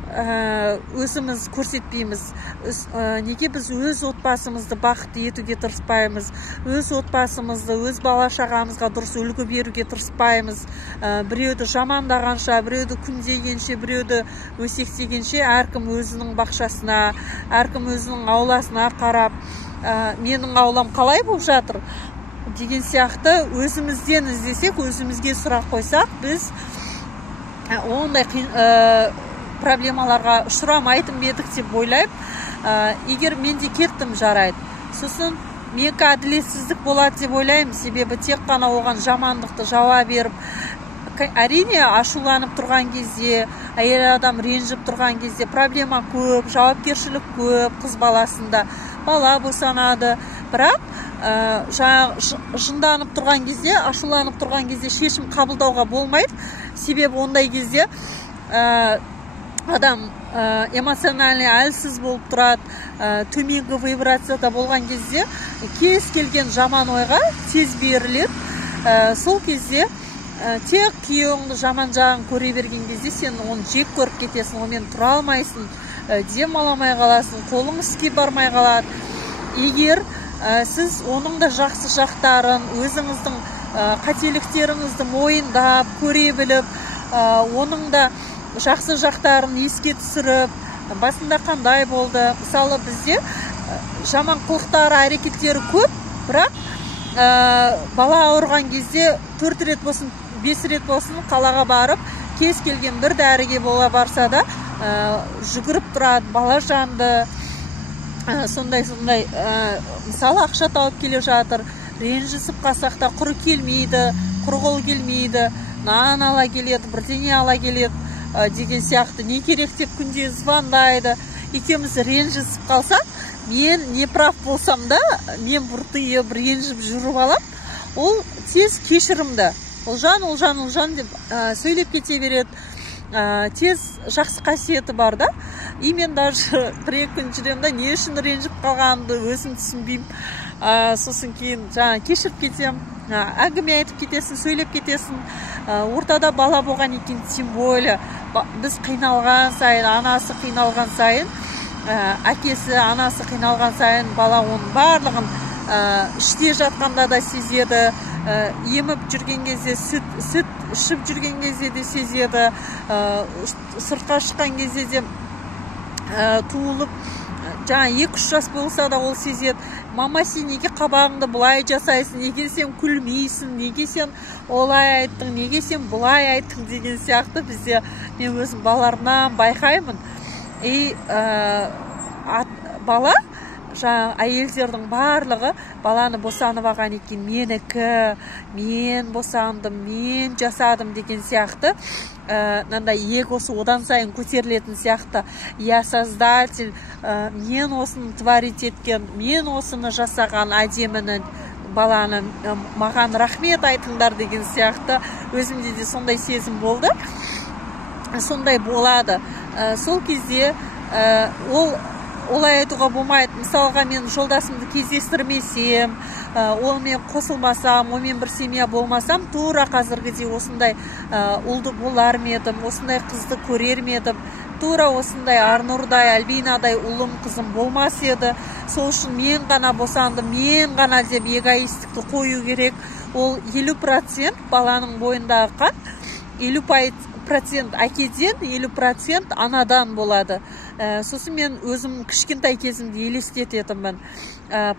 өзіміз көрсетпейміз? Неге біз өз отбасымызды бақытты етуге тырыспаймыз? Өз отбасымызды, өз бала-шағамызға дұрыс үлгі беруге тырыспаймыз? Біреуді жамандағанша, біреуді күндегенше, біреуді өсектегенше, әркім өзінің бақшасына, әркім өзінің ауласына қарап, менің аулам қалай болып жатыр деген сияқты өзімізден іздесек, өзімізге сұрақ қойсақ, біз ондай проблемаларға ұшырамайтын едік деп ойлаймын. Егер мен де кеттім, жарайды. Сосын менікі әділетсіздік болады деп ойлаймын, себебі тек қана оған жамандықты жауа беріп, әрине ашуланып тұрған кезде, әйел адам ренжіп тұрған кезде проблема көп, жауапкершілік көп, қыз баласында бала босанады. Бірақ жынданып тұрған кезде, ашуланып тұрған кезде шешім қабылдауға болмайды. Себебі ондай кезде адам эмоциональный әлсіз болып тұрады, төменгі вибрацияда болған кезде кез келген жаман ойға тез беріледі. Сол кезде тек күйеуіңді жаман жағын көре берген кезде сен оны жек көріп кетесің, онымен тұра алмайсың, демаламай қаласың, қолың іске бармай қалады. Егер сіз оның да жақсы жақтарын, өзіңіздің қателіктеріңізді мойындап, көре біліп, оның да жақсы жақтарын еске түсіріп, басында қандай болды? Мысалы, бізде жаман қылықтары, әрекеттері көп, бірақ бала ауырған кезде 4 рет болсын, 5 рет болсын қалаға барып, кез келген бір дәріге бола барса да, жүгіріп тұрады, бала жанды, сондай мысалы ақша тауып келе жатыр, ренжісіп қалсақ та құры келмейді, құрғыл келмейді, нан ала келеді, бірдеңе ала келеді деген сияқты, не керек деп күнде звондайды. Екеуміз ренжісіп қалсақ, мен не прав болсам да, мен бұртиып ренжіп жүріп алам, ол тез кешірімді. Олжан деп сөйлеп кете береді. Тез жақсы қасиеті бар да. И мен даже бір-екі күн жүремін, не үшін ренжіп қалғанымды өзім түсінбеймін. Сосын кейін кешіріп кетем, әңгіме айтып кетесің, сөйлеп кетесің. Ортада бала болған екен, тем более біз қиналған сайын, анасы қиналған сайын, әкесі, анасы қиналған сайын, бала оның барлығын іште жатқанда да сезеді, еміп жүрген кезде, сүт ішіп жүрген кезде де сезеді, сыртқа шыққан кезде де туылып, 2-3 жас болса да ол сезеді. Мама, сен неге қабағыңды бұлай жасайсың, неге сен күлмейсің, неге сен олай айттың, неге сен бұлай айттың деген сияқты бізде, мен өзім балаларымнан байқаймын. Бала, әйелдердің барлығы баланы босанып алған екен, менікі, мен босандым, мен жасадым деген сияқты, егосы одан сайын көтерілетін сияқты. Я создатель, мен осыны творить еткен, мен осыны жасаған әдеміні, баланы, маған рахмет айтыңдар деген сияқты. Өзімде де сондай сезім болды, сондай болады. Сол кезде олай айтуға болмайды. Мысалға мен жолдасымды кездестірмесем, онымен қосылмасам, онымен бір семья болмасам, тура қазіргідей осындай ұлды болар ме едім, осындай қызды көрер ме едім, тура осындай Арнұрдай, Альбинадай ұлым қызым болмас еді. Сол үшін мен ғана босандым, мен ғана деп эгоистікті қою керек. Ол 50% баланың бойындағы қан, 50% әкеден, 50% анадан болады. Сосын мен өзім кішкентай кезімде елестететінмін.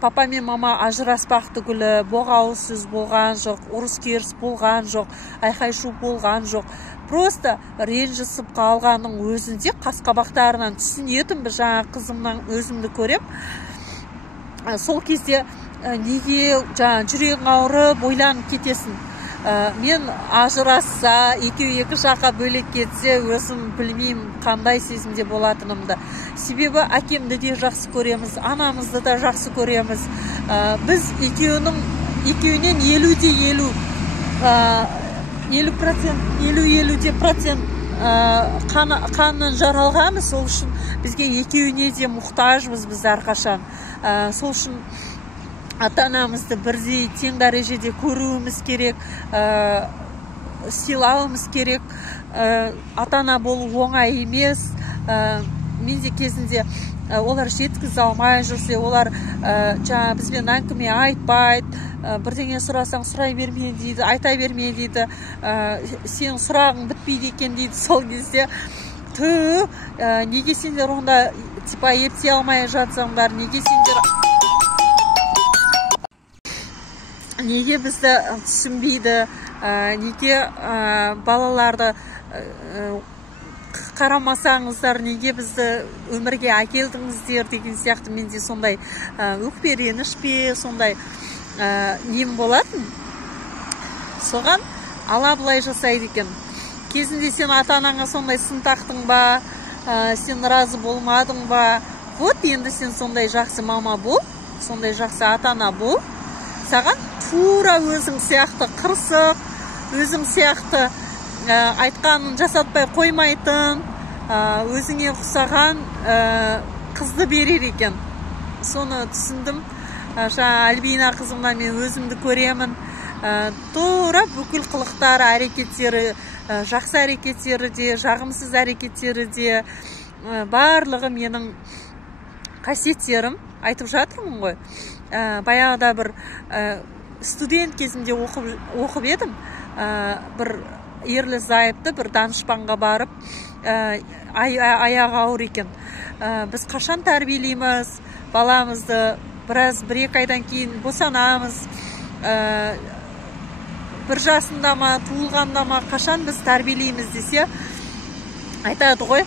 Папа мен мама ажыраспақ түгілі, боғауыз сөз болған жоқ, ұрыс керіс болған жоқ, айқай-шу болған жоқ. Просто ренжісіп қалғанның өзінде қас-қабақтарынан түсінетінбіз, жаңа қызымнан өзімді көрем. Сол кезде неге жүрегің ауырып ойланып кетесің. Мен ажырасса, екеу екі жаққа бөлек кетсе, өзім білмеймін қандай сезімде болатынымды. Себебі әкемді де жақсы көреміз, анамызды да жақсы көреміз. Біз екеуінен 50-50, 50-50% қанын жаралғамыз. Сол үшін бізге екеуіне де мұқтажбыз біз әрқашан. Сол үшін ата-анамызды бірдей тең дәрежеде көруіміз керек, сыйлауымыз керек. Ата-ана болу оңай емес. Мен де кезінде олар жеткізе алмай жүрсе, олар жаңа бізбен әңгіме айтпайды, бірдеңе сұрасаң сұрай берме дейді, айта берме дейді, сенің сұрағың бітпейді екен дейді. Сол кезде неге сендер онда ерте алмай жатсаңдар, неге бізді түсінбейді, неге балаларды қарамасаңыздар, неге бізді өмірге әкелдіңіздер деген сияқты менде сондай өкпе, реніш пе, сондай нем болатын. Соған ала былай жасайды екен. Кезінде сен ата-анаңа сондай сын тақтың ба, сен разы болмадың ба, вот енді сен сондай жақсы мама бол, сондай жақсы ата-ана бол. Саған тура өзің сияқты қырсық, өзің сияқты айтқанын жасатпай қоймайтын, өзіңе ұқсаған қызды берер екен. Соны түсіндім. Альбина қызымнан мен өзімді көремін. Тура бүкіл қылықтары, әрекеттері, жақсы әрекеттері де, жағымсыз әрекеттері де, барлығы менің қасиеттерім. Айтып жатырмын ғой. Баяғыда бір студент кезімде оқып едім. Бір ерлі зайыпты бір данышпанға барып, аяғы ауыр екен. Біз қашан тәрбиелейміз баламызды, біраз бір-екі айдан кейін босанамыз, бір жасында ма, туылғанда ма, қашан біз тәрбиелейміз десе, айтады ғой,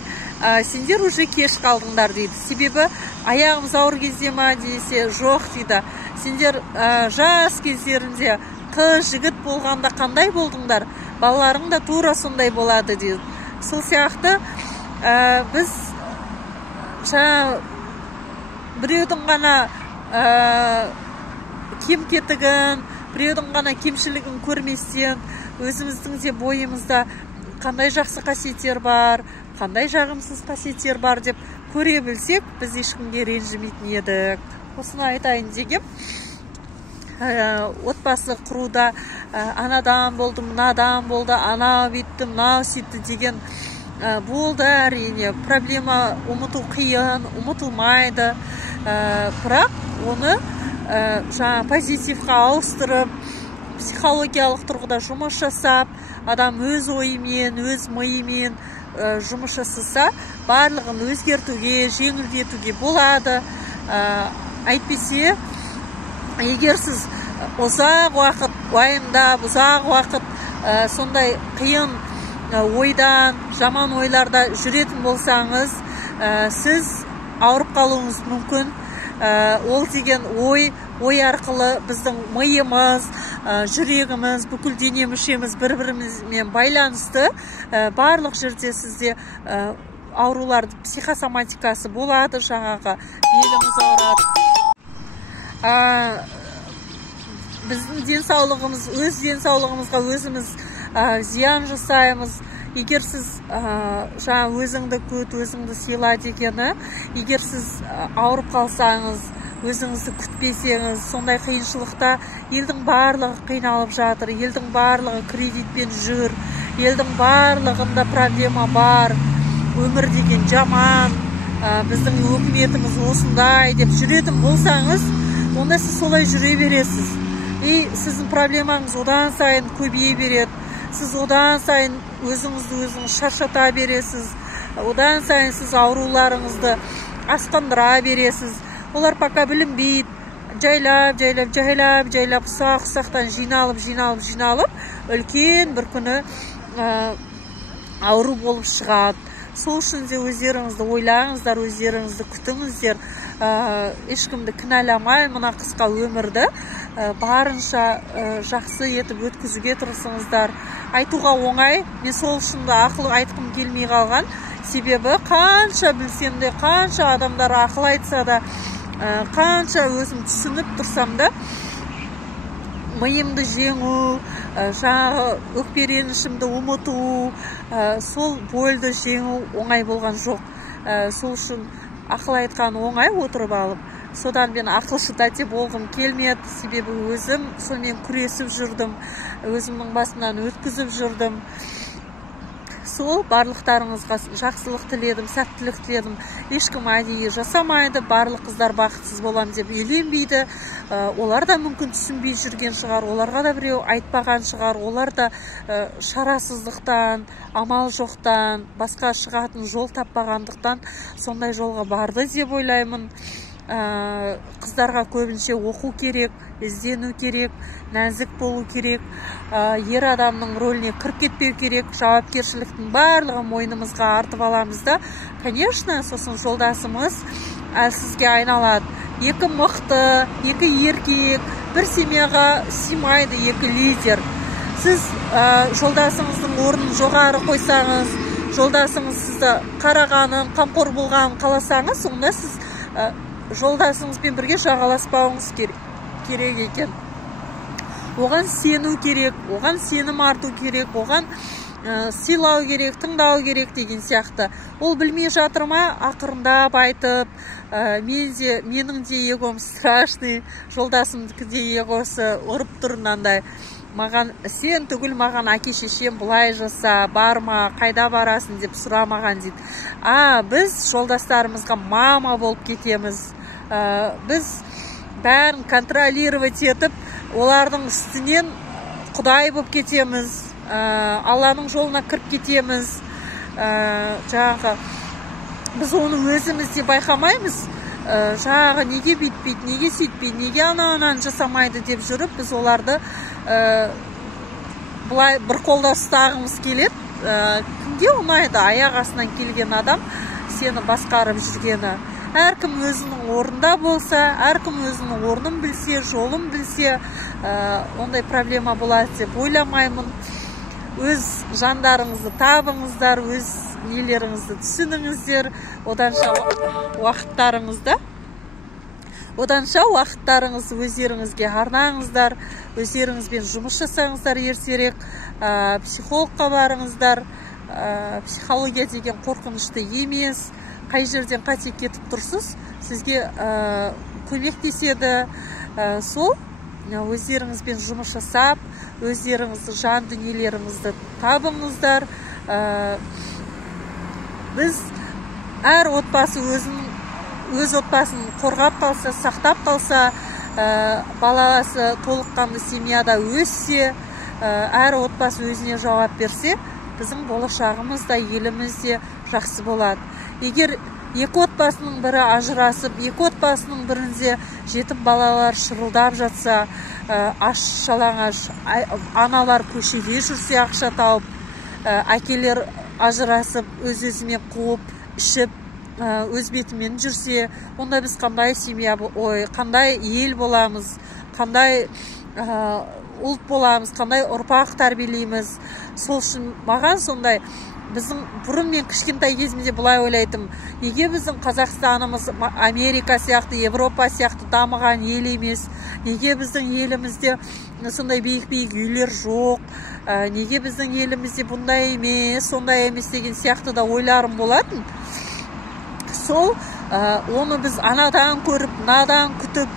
сендер уже кеш қалдыңдар дейді. Себебі аяғымыз ауыр кезде ма десе, жоқ дейді. Сендер жас кездерінде қыз жігіт болғанда қандай болдыңдар, балаларың да тура сондай болады дейді. Сол сияқты біз біреудің ғана кем-кетігін, біреудің ғана кемшілігін көрместен, өзіміздің де бойымызда қандай жақсы қасиеттер бар, қандай жағымсыз қасиеттер бар деп көре білсек, біз ешкімге ренжімейтін едік. Осыны айтайын дегем. Отбасы құруда анадан болды, мынадан болды, ана бүйтті, мынау сөйтті деген болды. Әрине, проблема ұмыту қиын, ұмытылмайды. Бірақ оны позитивқа ауыстырып, психологиялық тұрғыда жұмыс жасап, адам өз ойымен, өз миымен жұмыс жасаса, барлығын өзгертуге, жеңілдетуге болады. Әйтпесе, егер сіз ұзақ уақыт уайымдап, ұзақ уақыт сондай қиын ойдан, жаман ойларда жүретін болсаңыз, сіз ауырып қалуыңыз мүмкін. Ол деген ой арқылы біздің миымыз, жүрегіміз, бүкіл дене мүшеміз бір-бірімізмен байланысты. Барлық жерде сізде аурулардың психосоматикасы болады, жаңағы беліміз ауырады. Біздің денсаулығымыз, өз денсаулығымызға өзіміз зиян жасаймыз. егер сіз жаңа өзіңді көт, өзіңді сыйла дегені, егер сіз ауырып қалсаңыз, өзіңізді күтпесеңіз, сондай қиыншылықта елдің барлығы қиналып жатыр, елдің барлығы кредитпен жүр, елдің барлығында проблема бар, өмір деген жаман, біздің өкіметіміз осындай деп жүретін болсаңыз, онда сіз солай жүре бересіз. И сіздің проблемаңыз одан сайын көбейе береді. Сіз одан сайын өзіңізді шаршата бересіз. Одан сайын сіз ауруларыңызды асқындыра бересіз. Олар пока білінбейді. Жайлап, ұсақ-ұсақтан жиналып, үлкен бір күні ауру болып шығады. Сол үшін де өздеріңізді ойлаңыздар, өздеріңізді күтіңіздер, ешкімді кінәламай мына қысқа өмірді барынша жақсы етіп өткізуге тырысыңыздар. Айтуға оңай, мен сол үшін де ақыл айтқым келмей қалған. Себебі қанша білсем де, қанша адамдар ақыл айтса да, қанша өзім түсініп тұрсам да, миымды жеңу, жаңағы өкперенішімді ұмыту, сол бойды жеңу оңай болған жоқ. Сол үшін ақыл айтқан оңай отырып алып. Содан мен ақылшы тәте болғым келмеді, себебі өзім сонымен күресіп жүрдім, өзімнің басымнан өткізіп жүрдім. Сол барлықтарыңызға жақсылық тіледім, сәттілік тіледім. Ешкім әдейі жасамайды, барлық қыздар бақытсыз болам деп үйленбейді. Олар да мүмкін түсінбей жүрген шығар, оларға да біреу айтпаған шығар, олар да шарасыздықтан, амал жоқтан, басқа шығатын жол таппағандықтан сондай жолға барды деп ойлаймын. Қыздарға көбінше оқу керек, іздену керек, нәзік болу керек, ер адамның рөліне кіріп кетпеу керек, жауапкершіліктің барлығы мойнымызға артып аламыз да, конечно, сосын жолдасымыз әлсізге айналады. Екі мықты, екі еркек, бір семьяға сыймайды екі лидер. Сіз жолдасыңыздың орнын жоғары қойсаңыз, жолдасыңыз сізді қарағанын, қамқор болғанын қаласаңыз, онда сіз жолдасыңызбен бірге жағаласпауыңыз керек екен. Оған сену керек, оған сенім арту керек, оған сыйлау керек, тыңдау керек деген сияқты. Ол білмей жатыр ма, ақырындап айтып, менің де егом страшный, жолдасымдікі де егосы ұрып тұр мынандай. Маған сен түгіл, маған әке-шешем бұлай жаса, барма, қайда барасың деп сұрамаған дейді. Біз жолдастарымызға мама болып кетеміз. Біз бәрін контролировать етіп, олардың үстінен құдай болып кетеміз. Алланың жолына кіріп кетеміз. Жаңағы біз оны өзімізде байқамаймыз. Жаңағы неге бүйтпейді, неге сөйтпейді, неге анан жасамайды деп жүріп, біз оларды бұлай бір қолда ұстағымыз келеді. Кімге ұнайды аяқ астынан келген адам сені басқарып жүргені? Әркім өзінің орында болса, әркім өзінің орнын білсе, жолын білсе, ондай проблема болады деп ойламаймын. Өз жандарыңызды табыңыздар, өз нелеріңізді түсініңіздер, оданша уақыттарыңызды өздеріңізге арнаңыздар, өздеріңізбен жұмыс жасаңыздар ертерек, психологқа барыңыздар. Психология деген қорқынышты емес, қай жерден қате кетіп тұрсыз, сізге көмектеседі. Сол өздеріңізбен жұмыс жасап, өздеріңізді жан дүниелеріңізді табыңыздар. Біз әр отбасы өз отбасын қорғап қалса, сақтап қалса, баласы толыққанды семьяда өссе, әр отбасы өзіне жауап берсе, біздің болашағымыз да, еліміз де жақсы болады. Егер екі отбасының бірі ажырасып, екі отбасының бірінде жетім балалар шырылдап жатса, аш жалаңаш аналар көшеде жүрсе ақша тауып, әкелер ажырасып, өз-өзімен қуып, ішіп, өз бетімен жүрсе, онда біз қандай семья, қандай ел боламыз, қандай ұлт боламыз, қандай ұрпақ тәрбиелейміз. Сол үшін маған сондай біздің бұрын мен кішкентай кезімде былай ойлайтым, неге біздің Қазақстанымыз Америка сияқты, Европа сияқты дамыған ел емес, неге біздің елімізде сондай биік-биік үйлер жоқ, неге біздің елімізде бұндай емес, сондай емес деген сияқты да ойларым болатын. Сол оны біз анадан көріп, мынадан күтіп,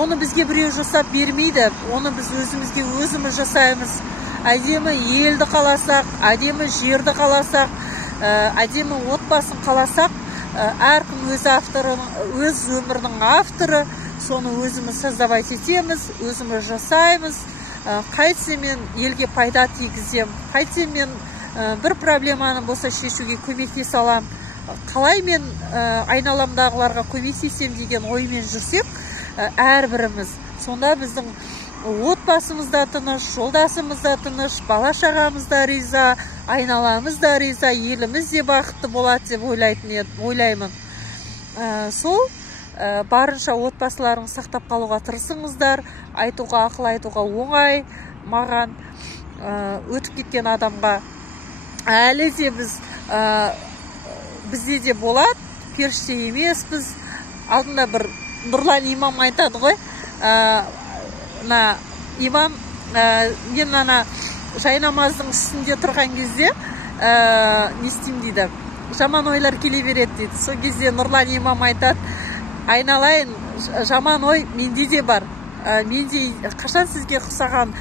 оны бізге біреу жасап бермейді, оны біз өзімізге өзіміз жасаймыз. Әдемі елді қаласақ, әдемі жерді қаласақ, әдемі отбасын қаласақ, әркім өз авторы, өз өмірінің авторы, соны өзіміз создавать етеміз, өзіміз жасаймыз. Қайтсе мен елге пайда тигізем, қайтсе мен бір проблеманы болса шешуге көмектесе алам, қалай мен айналамдағыларға көмектесем деген оймен жүрсек, әрбіріміз, сонда біздің отбасымыз да тыныш, жолдасымыз да тыныш, бала-шағамыз да риза, айналамыз да риза, еліміз де бақытты болады деп ойлаймын. Сол барынша отбасыларың сақтап қалуға тырысыңыздар. Айтуға, ақыл айтуға оңай, маған өтіп кеткен адамға әлі де бізде де болады, періште емеспіз. Алдында бір Нұрлан имам айтады ғой, имам, мен жайнамаздың үстінде тұрған кезде не істеймін дейді, жаман ойлар келе береді дейді. Сол кезде Нұрлан имам айтады, айналайын, жаман ой менде де бар, менде қашан сізге ұқсаған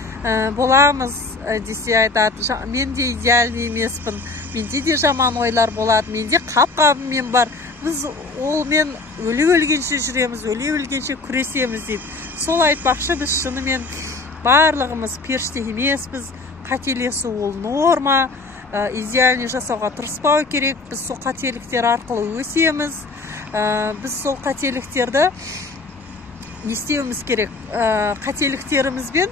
боламыз десе айтады, мен де идеальный емеспін, менде де жаман ойлар болады, менде қап-қабымен бар, біз олмен өле-өлгенше жүреміз, өле-өлгенше күресеміз дейді. Сол айтпақшы, біз шынымен барлығымыз періште емеспіз, қателесу ол норма, идеальный жасауға тырыспау керек, біз сол қателіктер арқылы өсеміз, біз сол қателіктерді не істеуіміз керек, қателіктерімізбен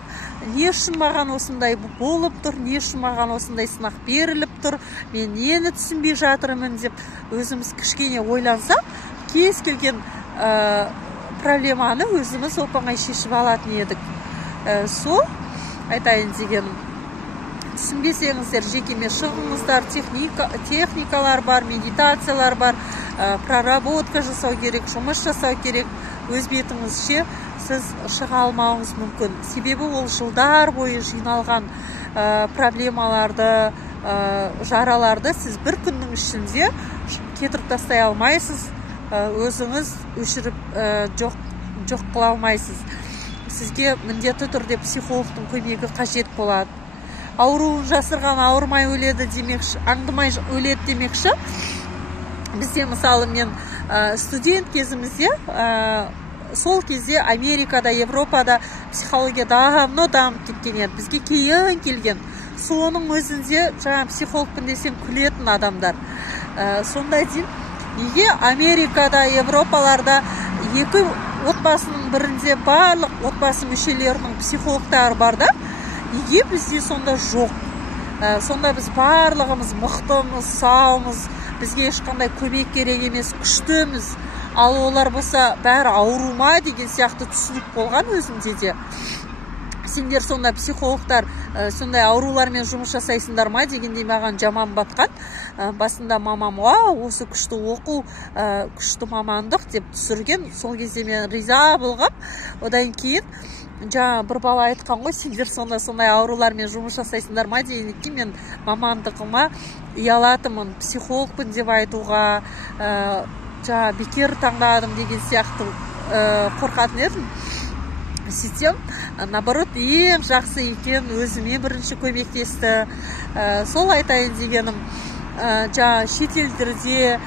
не үшін маған осындай болып тұр, не үшін маған осындай сынақ беріліп тұр, мен нені түсінбей жатырмын деп өзіміз кішкене ойлансақ, кез келген проблеманы өзіміз оп-оңай шешіп алатын едік. Сол айтайын дегенім, түсінбесеңіздер жекеме шығыңыздар, техникалар бар, медитациялар бар, проработка жасау керек, жұмыс жасау керек. Өз бетіңізше сіз шыға алмауыңыз мүмкін. Себебі ол жылдар бойы жиналған проблемаларды, жараларды сіз бір күннің ішінде кетіріп тастай алмайсыз, өзіңіз өшіріп жоқ қыла алмайсыз. Сізге міндетті түрде психологтың көмегі қажет болады. Ауруын жасырған ауырмай өледі демекші, аңдымай өледі демекші. Бізде мысалы мен студент кезімізде, сол кезде Америкада, Европада психология давно дамып кеткен еді. Бізге кейін келген. Соның өзінде жаңа психологпын десем күлетін адамдар. Сонда дейін, неге Америкада, Европаларда екі отбасының бірінде барлық отбасы мүшелерінің психологтары бар да, неге бізде сонда жоқ? Сонда біз барлығымыз мықтымыз, саумыз, бізге ешқандай көмек керек емес, күштіміз. Ал олар болса бәрі аурума деген сияқты түсінік болған өзімде де. Сендер сонда психологтар сондай аурулармен жұмыс жасайсыңдар ма дегендей маған жаман батқан. Басында мамам, осы күшті оқу, күшті мамандық деп түсірген. Сол кезде мен риза болғам. Одан кейін жаңа бір бала айтқан ғой, сендер сондай аурулармен жұмыс жасайсыңдар ма дегенде мен мамандығыма ұялатымын, психологпын деп айтуға, жаңа бекер таңдадым деген сияқты қорқатын едім. Сөйтсем, наоборот, ең жақсы екен, өзіме бірінші көмектесті. Сол айтайын дегенім, жаңа шетелдерде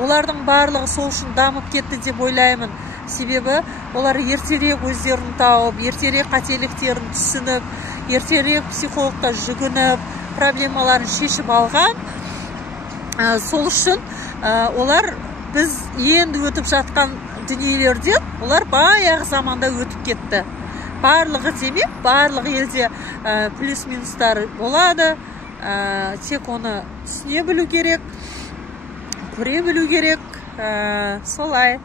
олардың барлығы сол үшін дамып кетті деп ойлаймын. Себебі олар ертерек өздерін тауып, ертерек қателіктерін түсініп, ертерек психологқа жүгініп, проблемаларын шешіп алған. Сол үшін олар біз енді өтіп жатқан дүниелерден олар баяғы заманда өтіп кетті. Барлығы демек, барлық елде плюс-минустар болады. Тек оны түсіне білу керек, көре білу керек. Солай.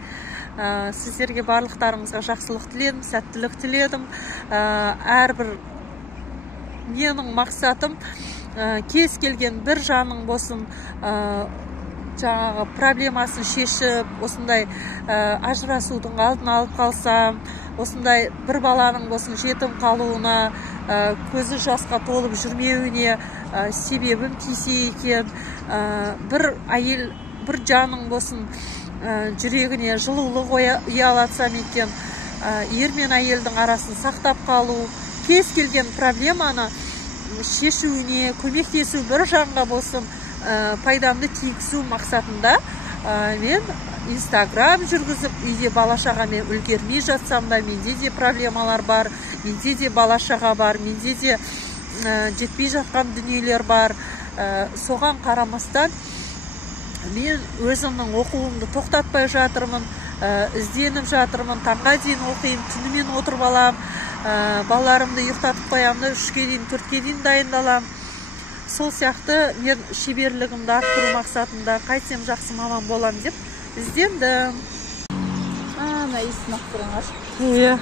Сіздерге барлықтарыңызға жақсылық тіледім, сәттілік тіледім. Әрбір менің мақсатым кез келген бір жаның болсын жаңағы проблемасын шешіп, осындай ажырасудың алдын алып қалсам, осындай бір баланың болсын жетім қалуына, көзі жасқа толып жүрмеуіне себебім тисе екен, бір әйел, бір жаның болсын жүрегіне жылулық ұялатсам екен, ер мен әйелдің арасын сақтап қалу, кез келген проблеманы шешуіне көмектесу, бір жанға болсын пайдамды тигізу мақсатында мен Инстаграм жүргізіп, үйде бала-шағамен үлгермей жатсам да, менде де проблемалар бар, менде де бала-шаға бар, менде де жетпей жатқан дүниелер бар. Соған қарамастан мен өзімнің оқуымды тоқтатпай жатырмын, ізденіп жатырмын, таңға дейін оқимын, түнімен отырып алам, балаларымды ұйықтатып қоямын, 3-ке дейін, 4-ке дейін дайындалам. Сол сияқты мен шеберлігімді арттыру мақсатында қайтсем жақсы маман болам деп іздендім. Ана иісін ақ тұрыңыз. Иә.